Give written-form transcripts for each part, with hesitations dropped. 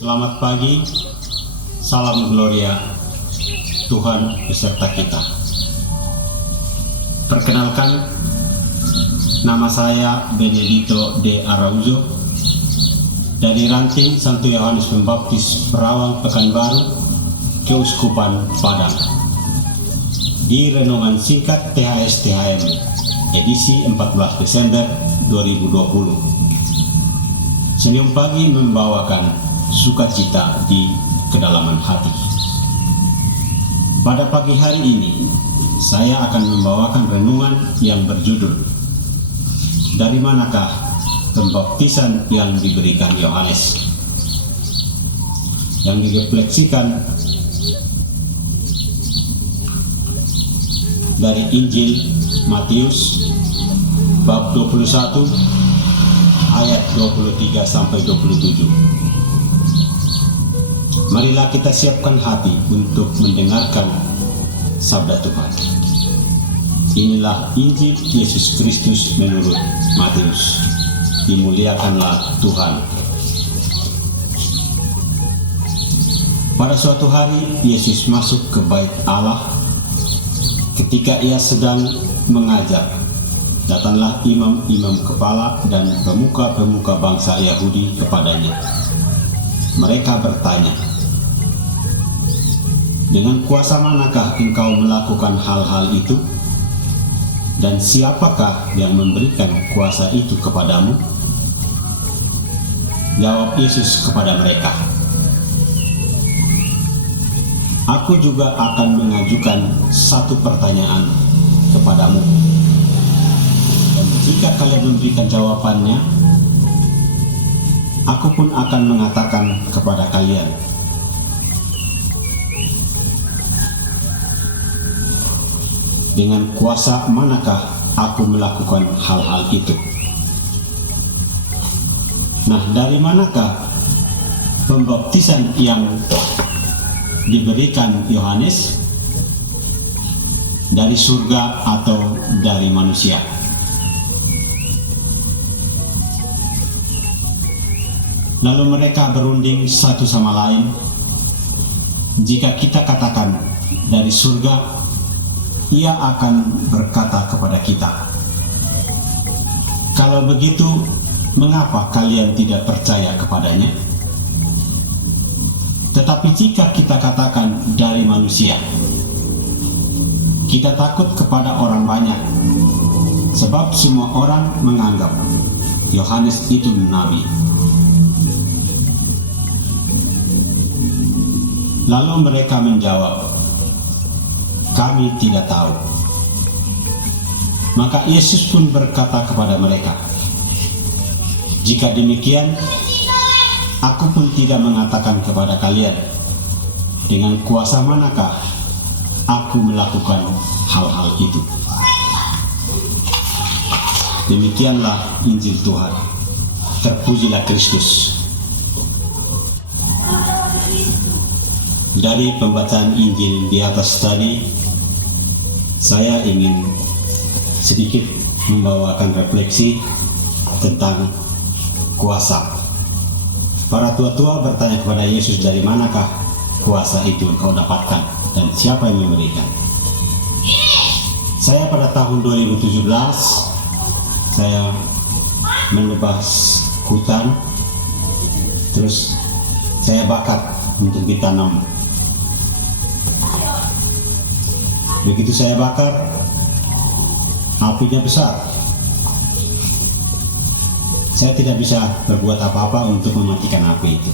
Selamat pagi, salam Gloria, Tuhan beserta kita. Perkenalkan, nama saya Benedito de Araujo dari Ranting Santo Yohanes Pembaptis Perawang Pekanbaru, Keuskupan Padang. Di renungan singkat THS THM edisi 14 Desember 2020. Senyum pagi membawakan sukacita di kedalaman hati. Pada pagi hari ini, saya akan membawakan renungan yang berjudul "Dari manakah pembaptisan yang diberikan Yohanes?" yang direfleksikan dari Injil Matius bab 21 ayat 23 sampai 27. Marilah kita siapkan hati untuk mendengarkan sabda Tuhan. Inilah Injil Yesus Kristus menurut Matius. Dimuliakanlah Tuhan. Pada suatu hari, Yesus masuk ke bait Allah. Ketika ia sedang mengajar, datanglah imam-imam kepala dan pemuka-pemuka bangsa Yahudi kepadanya. Mereka bertanya, "Dengan kuasa manakah engkau melakukan hal-hal itu? Dan siapakah yang memberikan kuasa itu kepadamu?" Jawab Yesus kepada mereka, "Aku juga akan mengajukan satu pertanyaan kepadamu. Dan jika kalian memberikan jawabannya, aku pun akan mengatakan kepada kalian, dengan kuasa manakah aku melakukan hal-hal itu?" Nah, dari manakah pembaptisan yang diberikan Yohanes? Dari surga atau dari manusia? Lalu mereka berunding satu sama lain, "Jika kita katakan dari surga, ia akan berkata kepada kita, 'Kalau begitu, mengapa kalian tidak percaya kepadanya?' Tetapi jika kita katakan dari manusia, kita takut kepada orang banyak, sebab semua orang menganggap Yohanes itu nabi." Lalu mereka menjawab, "Kami tidak tahu." Maka Yesus pun berkata kepada mereka, "Jika demikian, aku pun tidak mengatakan kepada kalian, dengan kuasa manakah aku melakukan hal-hal itu." Demikianlah Injil Tuhan. Terpujilah Kristus. Dari pembacaan Injil di atas tadi, saya ingin sedikit membawakan refleksi tentang kuasa. Para tua-tua bertanya kepada Yesus, "Dari manakah kuasa itu engkau dapatkan dan siapa yang memberikan?" Saya pada tahun 2017, saya menebas hutan, terus saya bakar untuk ditanam. Begitu saya bakar, apinya besar. Saya tidak bisa berbuat apa-apa untuk mematikan api itu.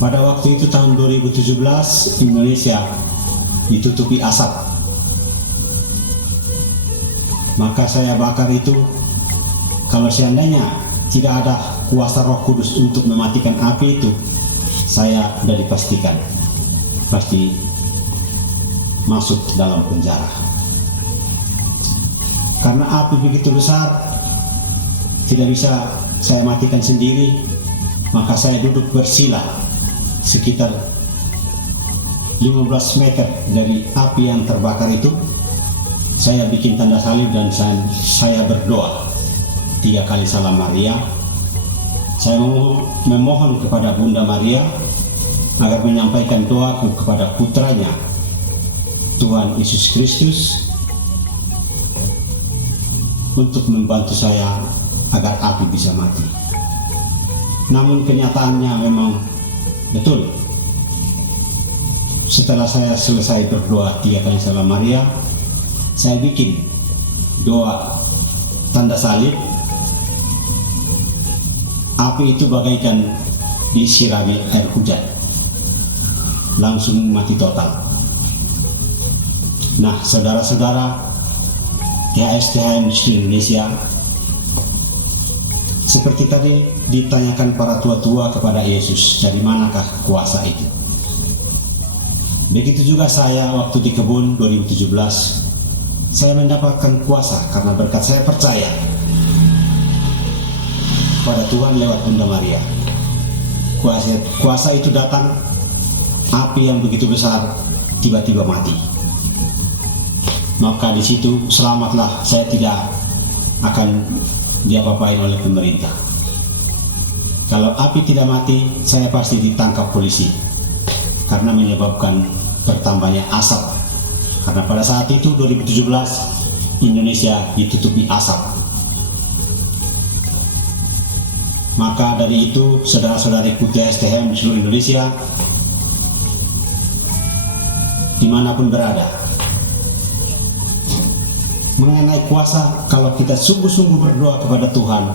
Pada waktu itu tahun 2017, Indonesia ditutupi asap. Maka saya bakar itu. Kalau seandainya tidak ada kuasa Roh Kudus untuk mematikan api itu, saya sudah dipastikan pasti masuk dalam penjara. Karena api begitu besar, tidak bisa saya matikan sendiri, maka saya duduk bersila sekitar 15 meter dari api yang terbakar itu. Saya bikin tanda salib dan saya berdoa 3 kali salam Maria, Saya memohon kepada Bunda Maria agar menyampaikan doaku kepada putranya Tuhan Yesus Kristus untuk membantu saya agar api bisa mati. Namun kenyataannya memang betul. Setelah saya selesai berdoa 3 kali Salam Maria, saya bikin doa tanda salib. Api itu bagaikan disirami air hujan, langsung mati total. Nah, saudara-saudara THSTHM di Indonesia, seperti tadi ditanyakan para tua-tua kepada Yesus, dari manakah kuasa itu? Begitu juga saya waktu di kebun 2017, saya mendapatkan kuasa karena berkat saya percaya pada Tuhan lewat Bunda Maria. Kuasa itu datang, api yang begitu besar tiba-tiba mati. Maka di situ selamatlah, saya tidak akan diapa-apain oleh pemerintah. Kalau api tidak mati, saya pasti ditangkap polisi karena menyebabkan bertambahnya asap. Karena pada saat itu 2017 Indonesia ditutupi asap. Maka dari itu, saudara-saudariku THSTHM di seluruh Indonesia, dimanapun berada, mengenai kuasa, kalau kita sungguh-sungguh berdoa kepada Tuhan,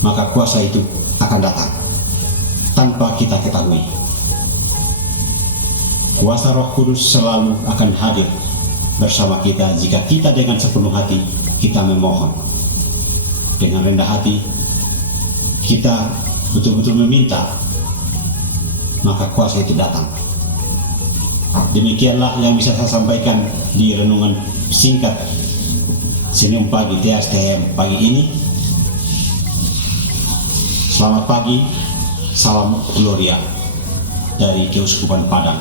maka kuasa itu akan datang tanpa kita ketahui. Kuasa Roh Kudus selalu akan hadir bersama kita jika kita dengan sepenuh hati kita memohon. Dengan rendah hati kita betul-betul meminta, maka kuasa itu datang. Demikianlah yang bisa saya sampaikan di renungan singkat Senin pagi THSTHM pagi ini. Selamat pagi, salam Gloria dari Keuskupan Padang.